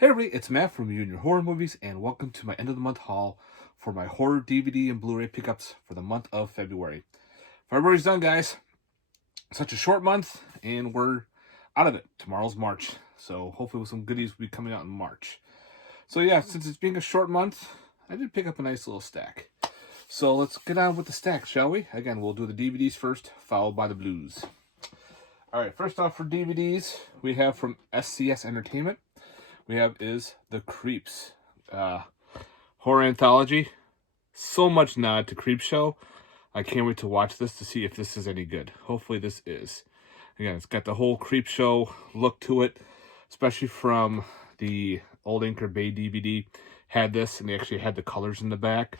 Hey everybody, it's Matt from You and Your Horror Movies, and welcome to my end of the month haul for my horror DVD and Blu-ray pickups for the month of February. February's done, guys. Such a short month, and we're out of it. Tomorrow's March, so hopefully some goodies will be coming out in March. So yeah, since it's being a short month, I did pick up a nice little stack. So let's get on with the stack, shall we? Again, we'll do the DVDs first, followed by the Blues. Alright, first off for DVDs, we have from SCS Entertainment. We have is The Creeps, horror anthology. So much nod to Creepshow. I can't wait to watch this to see if this is any good. Hopefully this is. Again, it's got the whole Creepshow look to it, especially from the old Anchor Bay DVD. Had this, and they actually had the colors in the back.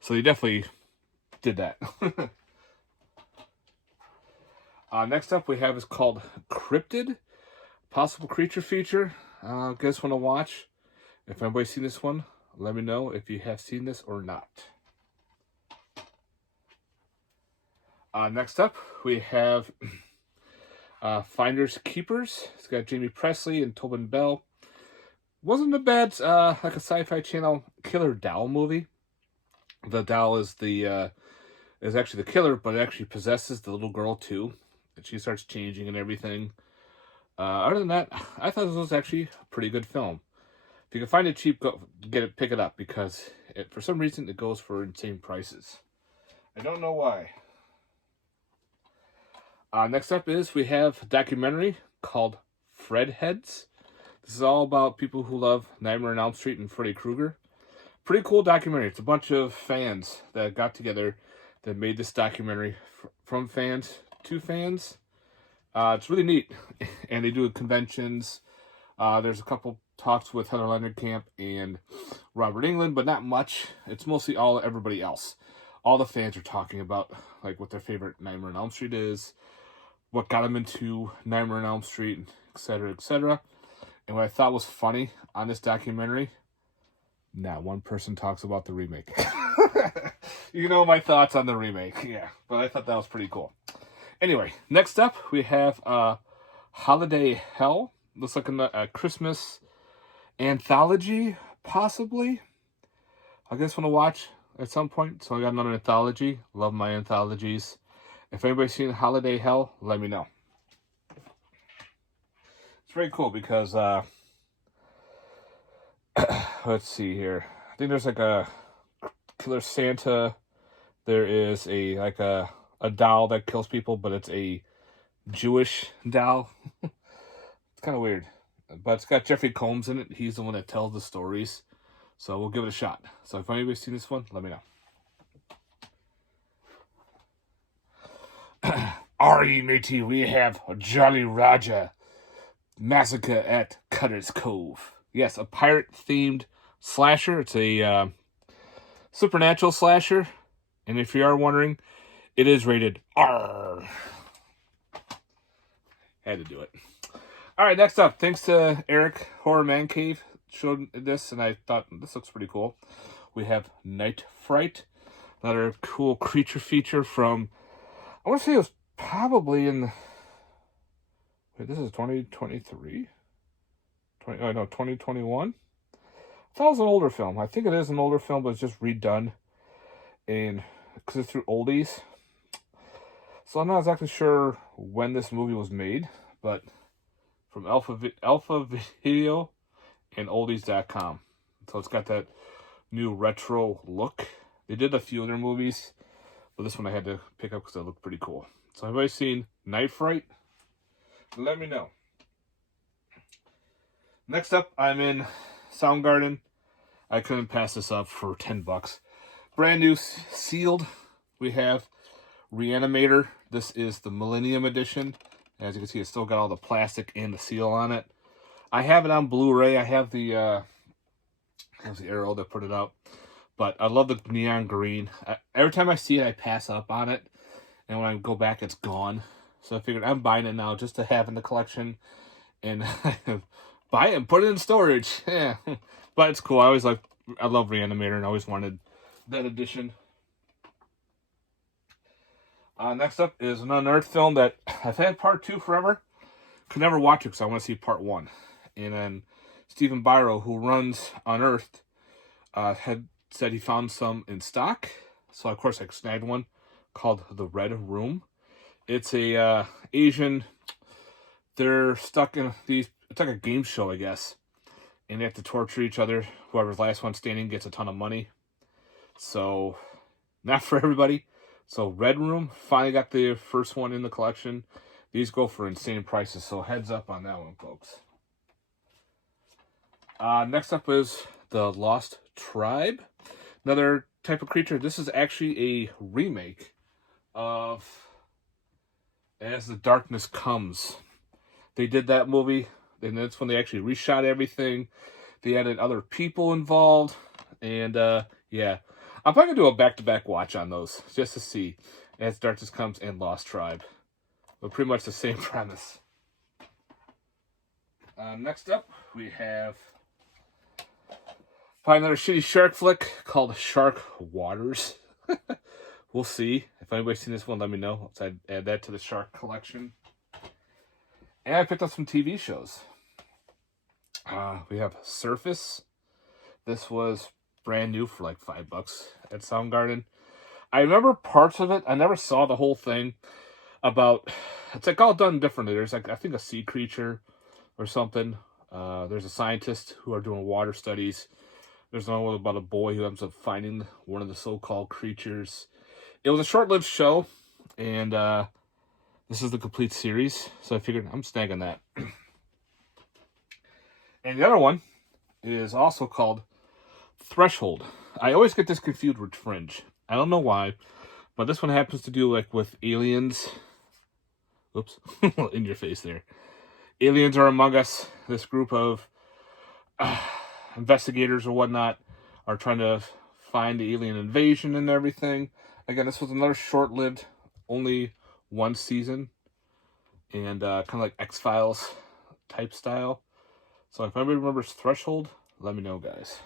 So they definitely did that. Next up we have is called Cryptid, possible creature feature. Guys want to watch? If anybody's seen this one, let me know if you have seen this or not. Next up, we have Finders Keepers. It's got Jamie Presley and Tobin Bell. Wasn't a bad, like a Sci-Fi Channel killer doll movie. The doll is is actually the killer, but it actually possesses the little girl too, and she starts changing and everything. Other than that, I thought this was actually a pretty good film. If you can find it cheap, pick it up, because for some reason it goes for insane prices. I don't know why. Next up we have a documentary called Fred Heads. This is all about people who love Nightmare on Elm Street and Freddy Krueger. Pretty cool documentary. It's a bunch of fans that got together that made this documentary from fans to fans. It's really neat, and they do conventions. There's a couple talks with Heather Langenkamp and Robert Englund, but not much. It's mostly everybody else. All the fans are talking about like what their favorite Nightmare on Elm Street is, what got them into Nightmare on Elm Street, etc., etc. And what I thought was funny on this documentary, not one person talks about the remake. You know my thoughts on the remake, yeah, but I thought that was pretty cool. Anyway, next up, we have Holiday Hell. Looks like a Christmas anthology, possibly. I guess want to watch at some point. So I got another anthology. Love my anthologies. If anybody's seen Holiday Hell, let me know. It's very cool because, let's see here. I think there's like a Killer Santa. There is a doll that kills people, but it's a Jewish doll. It's kind of weird. But it's got Jeffrey Combs in it. He's the one that tells the stories. So we'll give it a shot. So if anybody's seen this one, let me know. R.E. matey, we have Jolly Roger Massacre at Cutter's Cove. Yes, a pirate-themed slasher. It's a supernatural slasher. And if you are wondering, it is rated R. Had to do it. Alright, next up. Thanks to Eric, Horror Man Cave, showed this, and I thought, this looks pretty cool. We have Night Fright. Another cool creature feature from, I want to say it was probably in, wait, this is 2023? 2021? I thought it was an older film. I think it is an older film, but it's just redone. And because it's through oldies. So I'm not exactly sure when this movie was made, but from Alpha Video and oldies.com. So it's got that new retro look. They did a few other movies, but this one I had to pick up because it looked pretty cool. So everybody's seen Night Fright? Let me know. Next up, I'm in Soundgarden. I couldn't pass this up for $10. Brand new sealed. We have Reanimator. This is the Millennium Edition. As you can see, it's still got all the plastic and the seal on it. I have it on Blu-ray. I have the Arrow that put it out. But I love the neon green. Every time I see it, I pass up on it. And when I go back, it's gone. So I figured I'm buying it now just to have in the collection. And buy it and put it in storage. Yeah. But it's cool. I love Reanimator and always wanted that edition. Next up is an unearthed film that I've had part 2 forever. Could never watch it because I want to see part 1. And then Stephen Biro, who runs Unearthed, had said he found some in stock. So, of course, I snagged one called The Red Room. It's a Asian... They're stuck in these... It's like a game show, I guess. And they have to torture each other. Whoever's last one standing gets a ton of money. So, not for everybody. So, Red Room, finally got the first one in the collection. These go for insane prices, so heads up on that one, folks. Next up is The Lost Tribe. Another type of creature. This is actually a remake of As the Darkness Comes. They did that movie, and that's when they actually reshot everything. They added other people involved, and yeah. I'm probably going to do a back-to-back watch on those, just to see As Darkness Comes and Lost Tribe. But pretty much the same premise. Next up, we have probably another shitty shark flick called Shark Waters. We'll see. If anybody's seen this one, let me know. So I'd add that to the shark collection. And I picked up some TV shows. We have Surface. This was brand new for like $5 at Soundgarden. I remember parts of it. I never saw the whole thing. About, it's like all done differently. There's like, I think, a sea creature or something. There's a scientist who are doing water studies. There's another one about a boy who ends up finding one of the so-called creatures. It was a short-lived show, and this is the complete series, so I figured I'm snagging that. And the other one is also called Threshold. I always get this confused with Fringe. I don't know why, but this one happens to do like with aliens. Oops, in your face there. Aliens are among us. This group of investigators or whatnot are trying to find the alien invasion and everything. Again, this was another short-lived, only one season, and kind of like X-Files type style. So if anybody remembers Threshold, let me know, guys.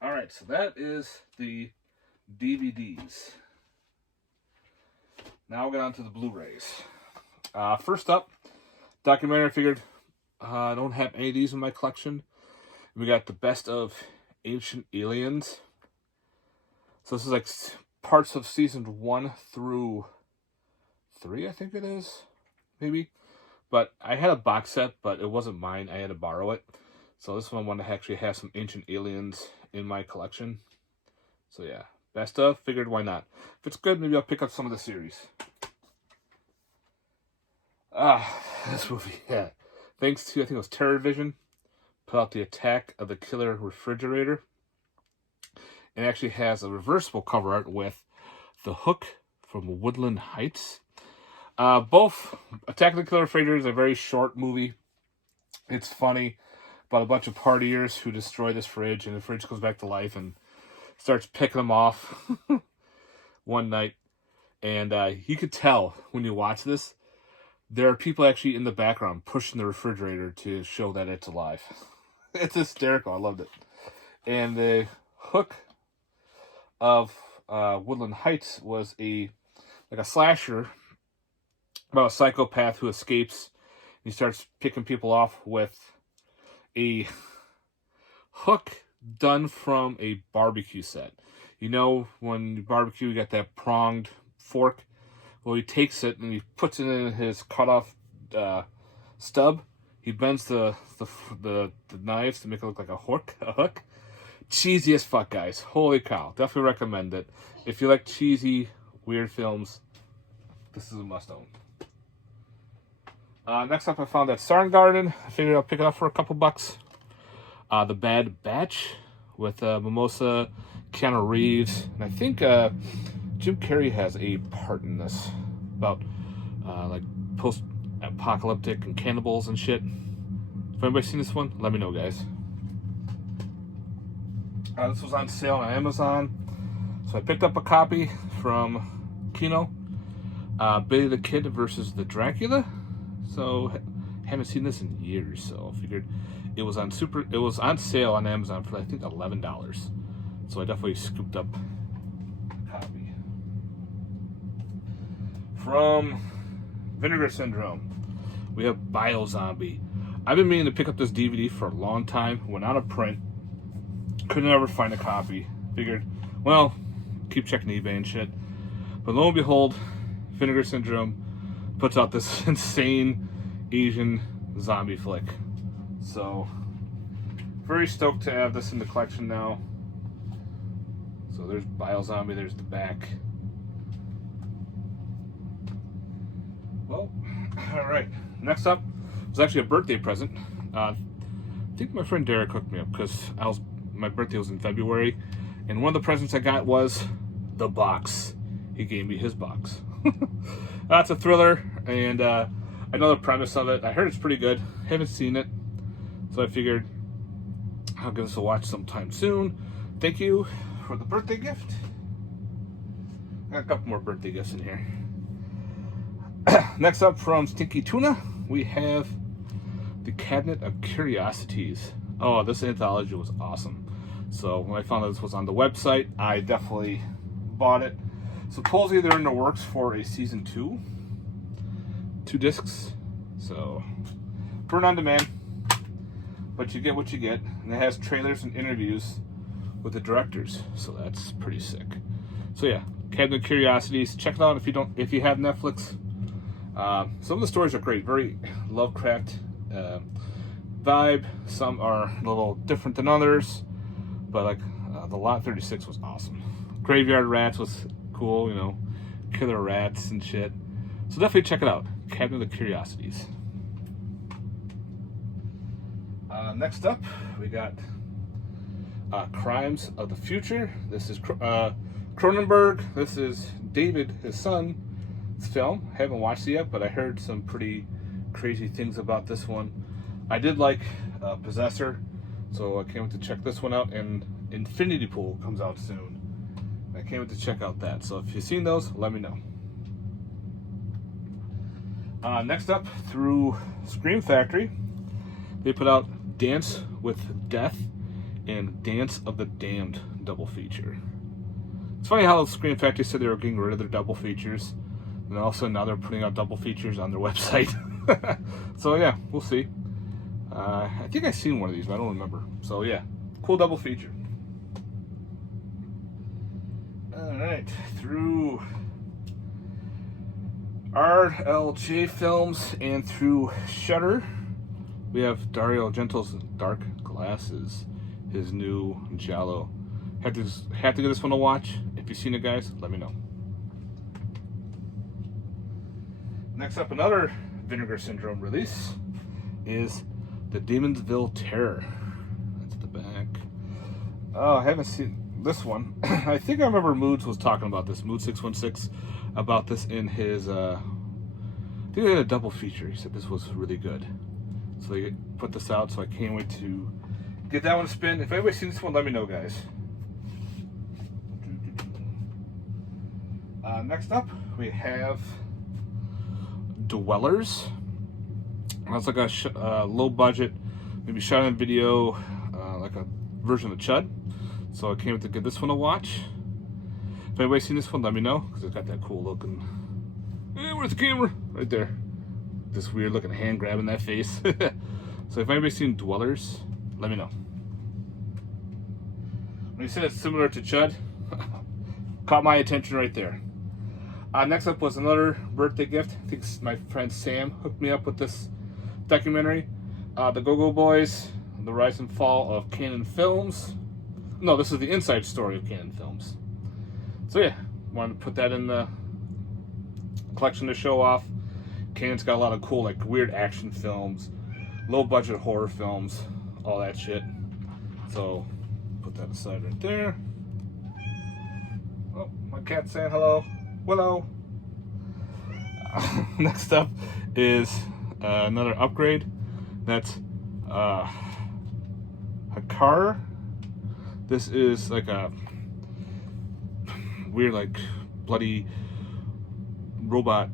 All right, so that is the DVDs. Now we'll get on to the Blu-rays. First up, documentary. I figured I don't have any of these in my collection. We got the Best of Ancient Aliens. So this is like parts of season 1 through 3, I think it is, maybe. But I had a box set, but it wasn't mine. I had to borrow it. So this one I wanted to actually have some Ancient Aliens in my collection. So yeah, best of, figured why not. If it's good, maybe I'll pick up some of the series. This movie, yeah. Thanks to, I think it was Terror Vision, put out the Attack of the Killer Refrigerator. It actually has a reversible cover art with The Hook from Woodland Heights. Both Attack of the Killer Refrigerator is a very short movie. It's funny about a bunch of partiers who destroy this fridge, and the fridge goes back to life and starts picking them off one night. And you could tell when you watch this, there are people actually in the background pushing the refrigerator to show that it's alive. It's hysterical. I loved it. And the Hook of Woodland Heights was a slasher about a psychopath who escapes. He starts picking people off with a hook done from a barbecue set. You know, when you barbecue, you got that pronged fork. Well, he takes it and he puts it in his cut-off stub. He bends the knives to make it look like a hook. Cheesy as fuck, guys. Holy cow. Definitely recommend it. If you like cheesy, weird films, this is a must-own. Next up, I found that Soundgarden. I figured I'll pick it up for a couple bucks. The Bad Batch with Mimosa, Keanu Reeves, and I think Jim Carrey has a part in this about like post-apocalyptic and cannibals and shit. If anybody's seen this one, let me know, guys. This was on sale on Amazon, so I picked up a copy from Kino. Billy the Kid versus the Dracula. So haven't seen this in years, so I figured it was on sale on Amazon for I think $11. So I definitely scooped up a copy. From Vinegar Syndrome, we have Biozombie. I've been meaning to pick up this DVD for a long time. Went out of print. Couldn't ever find a copy. Figured, well, keep checking eBay and shit. But lo and behold, Vinegar Syndrome puts out this insane Asian zombie flick. So, very stoked to have this in the collection now. So there's Bio Zombie, there's the back. Well, alright. Next up was actually a birthday present. I think my friend Derek hooked me up because my birthday was in February. And one of the presents I got was the box. He gave me his box. That's a thriller, and I know the premise of it. I heard it's pretty good. Haven't seen it, so I figured I'll give this a watch sometime soon. Thank you for the birthday gift. Got a couple more birthday gifts in here. Next up from Stinky Tuna, we have the Cabinet of Curiosities. Oh, this anthology was awesome. So when I found out this was on the website, I definitely bought it. Supposedly they're in the works for a season 2. 2 discs. So, burn on demand. But you get what you get. And it has trailers and interviews with the directors. So that's pretty sick. So yeah, Cabinet of Curiosities. Check it out if you have Netflix. Some of the stories are great. Very Lovecraft vibe. Some are a little different than others. But like the Lot 36 was awesome. Graveyard Rats was cool, you know, killer rats and shit. So definitely check it out. Cabinet of Curiosities. Next up, we got Crimes of the Future. This is Cronenberg. This is David, his son's film. Haven't watched it yet, but I heard some pretty crazy things about this one. I did like Possessor, so I can't wait to check this one out. And Infinity Pool comes out soon. I can't wait to check out that. So if you've seen those, let me know. Next up, through Scream Factory, they put out Dance with Death and Dance of the Damned double feature. It's funny how Scream Factory said they were getting rid of their double features, and also now they're putting out double features on their website. So yeah, we'll see. I think I've seen one of these, but I don't remember. So yeah, cool double feature. Alright, through RLJ Films and through Shudder, we have Dario Argento's Dark Glasses, his new Giallo. Have to give this one a watch. If you've seen it, guys, let me know. Next up, another Vinegar Syndrome release is the Demonsville Terror. That's the back. Oh, I haven't seen this one. I think I remember Moods was talking about this, Mood 616, about this in his, I think they had a double feature. He said this was really good. So they put this out, so I can't wait to get that one to spin. If anybody's seen this one, let me know, guys. Next up, we have Dwellers. That's like a low budget, maybe shot on video, like a version of Chud. So I can't wait to give this one a watch. If anybody's seen this one, let me know, because it's got that cool looking. Hey, where's the camera? Right there. This weird looking hand grabbing that face. So if anybody's seen Dwellers, let me know. When you said it's similar to Chud, caught my attention right there. Next up was another birthday gift. I think my friend Sam hooked me up with this documentary. The Go-Go Boys, The Rise and Fall of Canon Films. No, this is the inside story of Canon Films. So yeah, wanted to put that in the collection to show off. Canon's got a lot of cool, like, weird action films, low-budget horror films, all that shit. So, put that aside right there. Oh, my cat's saying hello. Willow. Next up is another upgrade. That's Hakar. This is like a weird, like, bloody robot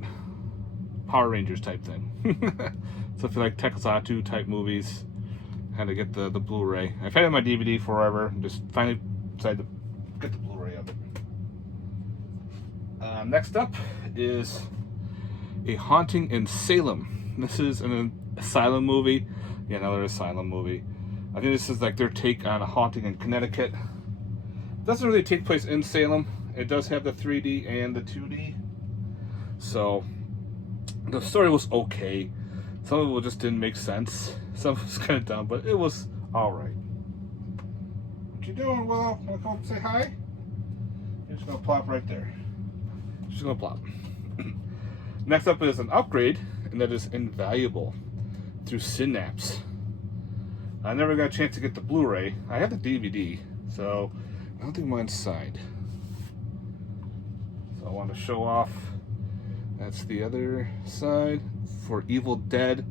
Power Rangers type thing. So if you like Tokusatsu type movies, had to get the Blu-ray. I've had it on my DVD forever. Just finally decided to get the Blu-ray of it. Next up is A Haunting in Salem. This is an asylum movie Yeah, another asylum movie. I think this is like their take on A Haunting in Connecticut. It doesn't really take place in Salem. It does have the 3D and the 2D. So the story was okay. Some of it just didn't make sense. Some of it was kind of dumb, but it was alright. What you doing, Willow? Wanna come up and say hi? You're just gonna plop right there. Just gonna plop. Next up is an upgrade, and that is Invaluable through Synapse. I never got a chance to get the Blu-ray. I have the DVD, so I don't think mine's signed. So I want to show off. That's the other side for Evil Dead,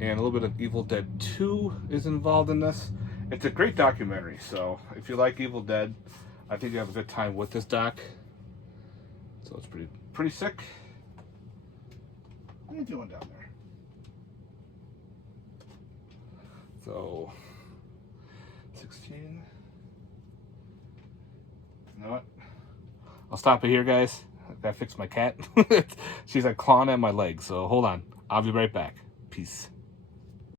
and a little bit of Evil Dead 2 is involved in this. It's a great documentary, so if you like Evil Dead, I think you have a good time with this doc. So it's pretty sick. What are you doing down there? So 16. You know what? I'll stop it here, guys. I gotta fix my cat. She's like clawing at my leg, so hold on. I'll be right back. Peace.